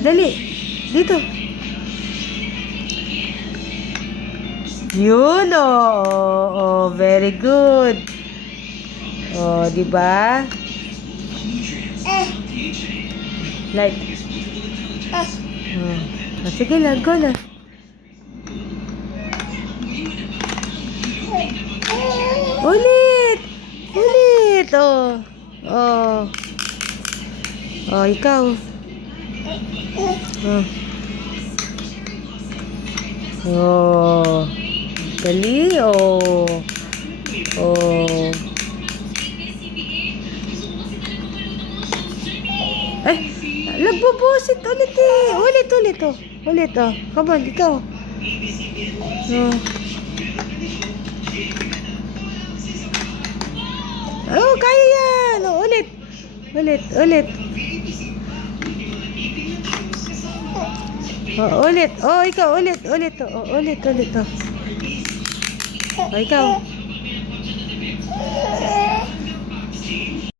Dali. Dito. Yun, oh, very good. Oh, di ba? Light. Oh. Sige lang, go na. Ulit! Ulit! Oh. Oh. Oh, ikaw. Oh. Oh. Dali, oh. Oh. Ay, nagbubusit ulit eh. Ulit, oh. Ulit, oh. Come on, ikaw. Oh. Oh, kaya yan. Oh, ulit. Ulit. Oh, ulit. Oh, ikaw, ulit. Oh, ulit. Oh, ikaw.